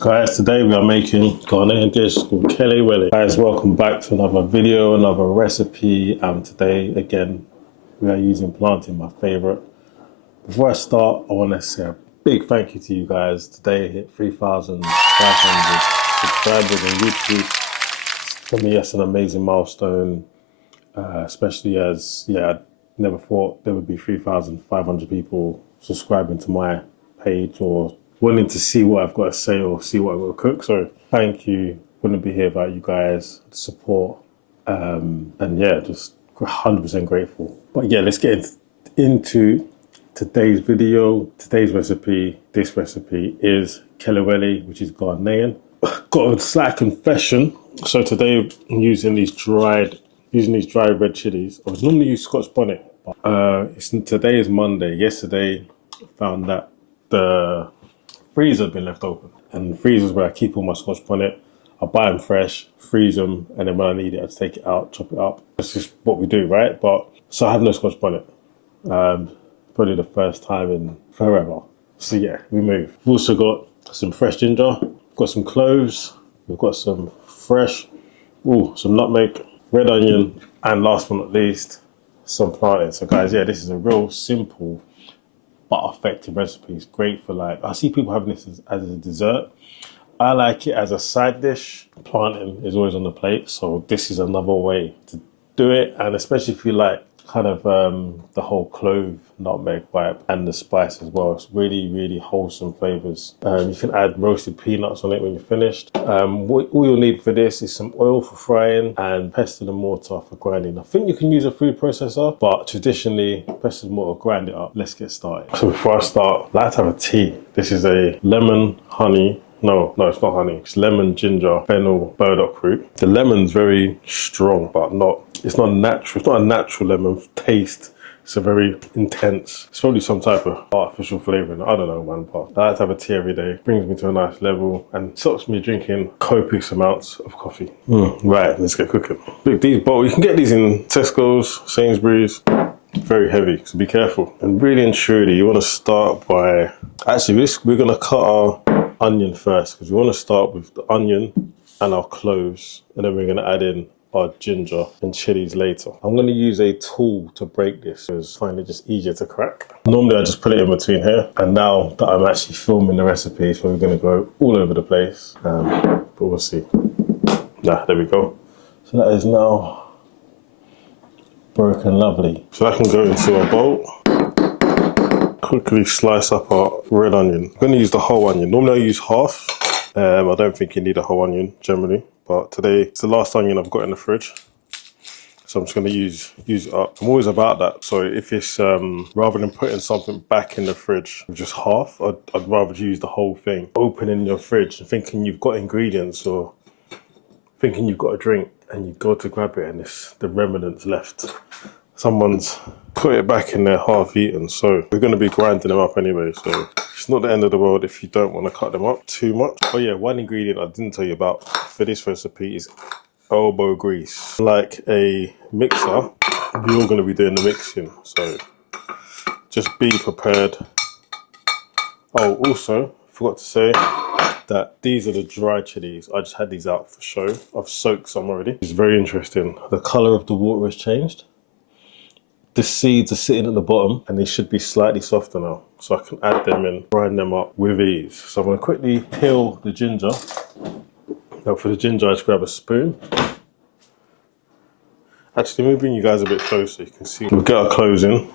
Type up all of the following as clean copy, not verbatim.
Guys, today we are making Ghanaian dish called Kelewele. Guys, welcome back to another video, another recipe. And today, again, we are using plantain, my favorite. Before I start, I want to say a big thank you to you guys. Today I hit 3,500 subscribers on YouTube. For me, that's an amazing milestone, especially as, I never thought there would be 3,500 people subscribing to my page or wanting to see what I've got to say or see what I've got to cook. So thank you. Wouldn't be here without you guys, the support. And yeah, just 100% grateful. But yeah, let's get into today's video. Today's recipe, this recipe is Kelewele, which is Ghanaian. Got a slight confession. So today I'm using these dried red chilies. I was normally use Scotch bonnet, but today is Monday. Yesterday I found that the freezer had been left open, and the freezer is where I keep all my Scotch bonnet. I buy them fresh, freeze them, and then when I need it, I just take it out, chop it up. That's just what we do, right? But so I have no Scotch bonnet. Probably the first time in forever. So yeah, we move. We've also got some fresh ginger, we've got some cloves, we've got some fresh, some nutmeg, red onion, and last but not least, some plantain. So guys, yeah, this is a real simple but effective recipe. It's great for, like, I see people having this as a dessert. I like it as a side dish. Plantain is always on the plate, so this is another way to do it. And especially if you like kind of the whole clove nutmeg vibe and the spice as well. It's really, really wholesome flavors. You can add roasted peanuts on it when you're finished. All you'll need for this is some oil for frying and pestle and mortar for grinding. I think you can use a food processor, but traditionally pestle and mortar, grind it up. Let's get started. So before I start, I like to have a tea. This is a lemon, honey, no, it's not honey. It's lemon, ginger, fennel, burdock root. The lemon's very strong, but it's not natural. It's not a natural lemon taste. It's a very intense. It's probably some type of artificial flavouring. I don't know, man. But I like to have a tea every day. Brings me to a nice level and stops me drinking copious amounts of coffee. Right, let's get cooking. Look, these bottles, you can get these in Tesco's, Sainsbury's. Very heavy, so be careful. And really and truly, you want to start by, actually, we're going to cut our onion first, because we want to start with the onion and our cloves, and then we're going to add in our ginger and chilies later. I'm going to use a tool to break this because I find it just easier to crack. Normally I just put it in between here, and now that I'm actually filming the recipe, so we're going to go all over the place, but we'll see. There we go. So that is now broken lovely. So that can go into a bowl. Quickly slice up our red onion. I'm going to use the whole onion. Normally I use half. I don't think you need a whole onion generally, but today it's the last onion I've got in the fridge, so I'm just going to use it up. I'm always about that. So if it's rather than putting something back in the fridge with just half, I'd rather use the whole thing. Opening your fridge and thinking you've got ingredients or thinking you've got a drink, and you go to grab it and it's the remnants left. Someone's put it back in there half eaten. So we're going to be grinding them up anyway, so it's not the end of the world if you don't want to cut them up too much. Oh yeah, one ingredient I didn't tell you about for this recipe is elbow grease. Like a mixer, we're all going to be doing the mixing, so just be prepared. Oh, also forgot to say that these are the dry chilies. I just had these out for show. I've soaked some already. It's very interesting. The colour of the water has changed. The seeds are sitting at the bottom and they should be slightly softer now. So I can add them in, grind them up with ease. So I'm going to quickly peel the ginger. Now for the ginger, I just grab a spoon. Actually, let me bring you guys a bit closer so you can see. We'll get our cloves in.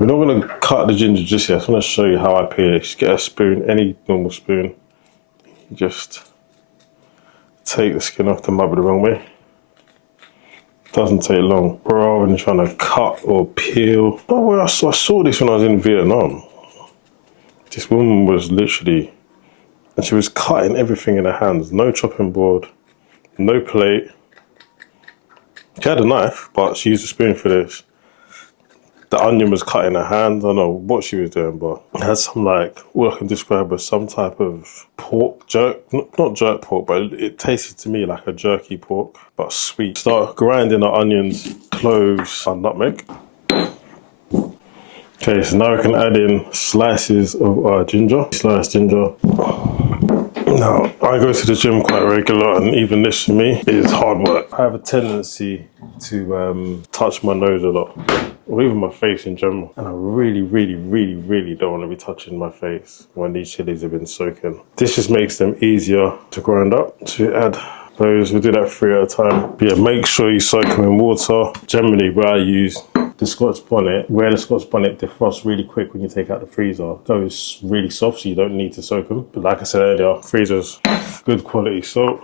We're not going to cut the ginger just yet. I just want to show you how I peel it. Just get a spoon, any normal spoon. You just take the skin off the mother the wrong way. Doesn't take long. Rather than trying to cut or peel. Oh, well, I saw this when I was in Vietnam. This woman was literally, and she was cutting everything in her hands. No chopping board, no plate. She had a knife, but she used a spoon for this. The onion was cut in her hand. I don't know what she was doing, but it had some, like, what I can describe as some type of pork jerk. Not jerk pork, but it tasted to me like a jerky pork, but sweet. Start grinding our onions, cloves, and nutmeg. Okay, so now we can add in slices of our ginger. Sliced ginger. Now, I go to the gym quite regular, and even this for me is hard work. I have a tendency to touch my nose a lot, or even my face in general. And I really, really, really, really don't want to be touching my face when these chilies have been soaking. This just makes them easier to grind up. To add those, we'll do that 3 at a time. But yeah, make sure you soak them in water. Generally, where I use the Scotch bonnet, where the Scotch bonnet defrosts really quick when you take out the freezer. Goes really soft, so you don't need to soak them. But like I said earlier, freezer's good quality soap.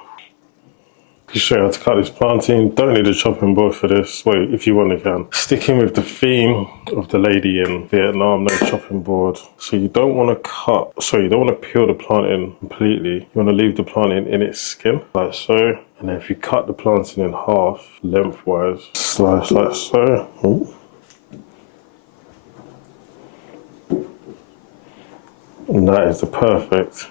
You show you how to cut this plantain. Don't need a chopping board for this. Wait, if you want, you can. Sticking with the theme of the lady in Vietnam, no chopping board. So you don't want to you don't want to peel the plantain completely. You want to leave the plantain in its skin, like so. And then if you cut the plantain in half, lengthwise, slice like so. Ooh. And that is the perfect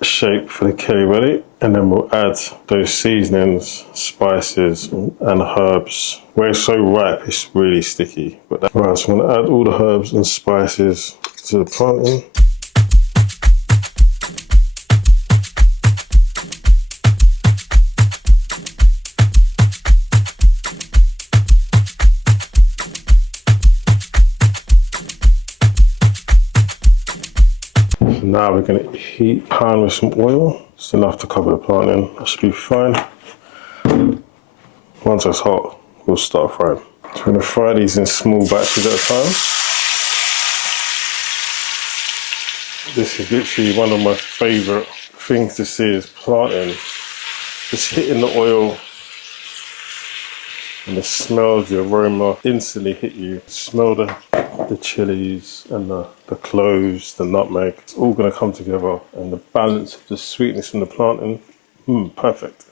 shape for the Kelewele. And then we'll add those seasonings, spices and herbs. Where it's so ripe, it's really sticky. Right, so I'm gonna add all the herbs and spices to the plantain. Now we're going to heat pan with some oil. It's enough to cover the plantain. That should be fine. Once it's hot, we'll start frying. So we're going to fry these in small batches at a time. This is literally one of my favourite things to see is plantain. Just hitting the oil and the smell, the aroma instantly hit you. Smell the chilies and the cloves, the nutmeg. It's all going to come together, and the balance of the sweetness from the plantain, perfect.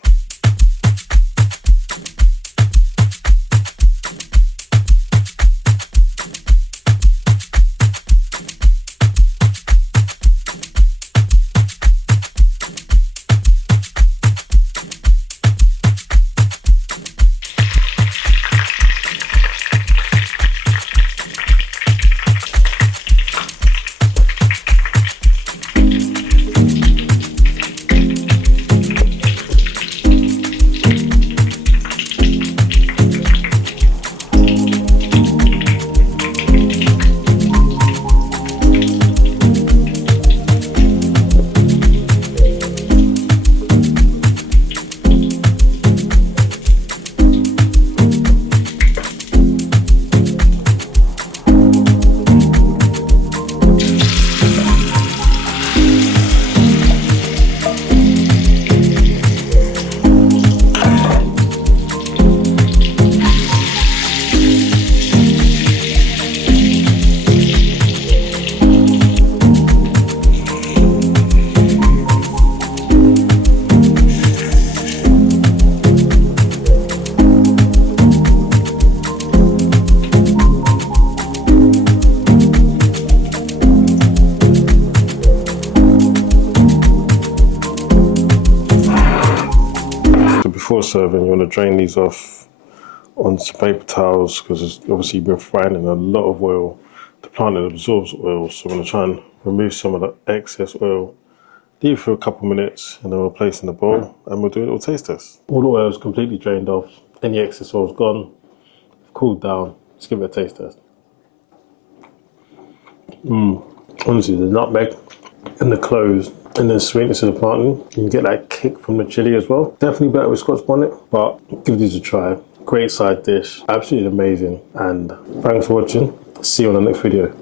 Before serving, you want to drain these off onto paper towels because obviously you've been frying in a lot of oil. The plantain absorbs oil, so I'm going to try and remove some of the excess oil. Leave it for a couple minutes and then we'll place in the bowl and we'll do a little taste test. All the oil is completely drained off. Any excess oil is gone. Cooled down. Let's give it a taste test. Honestly, the nutmeg and the cloves and the sweetness of the plantain, you can get that kick from the chili as well. Definitely better with Scotch bonnet, but give these a try. Great side dish, absolutely amazing. And thanks for watching. See you on the next video.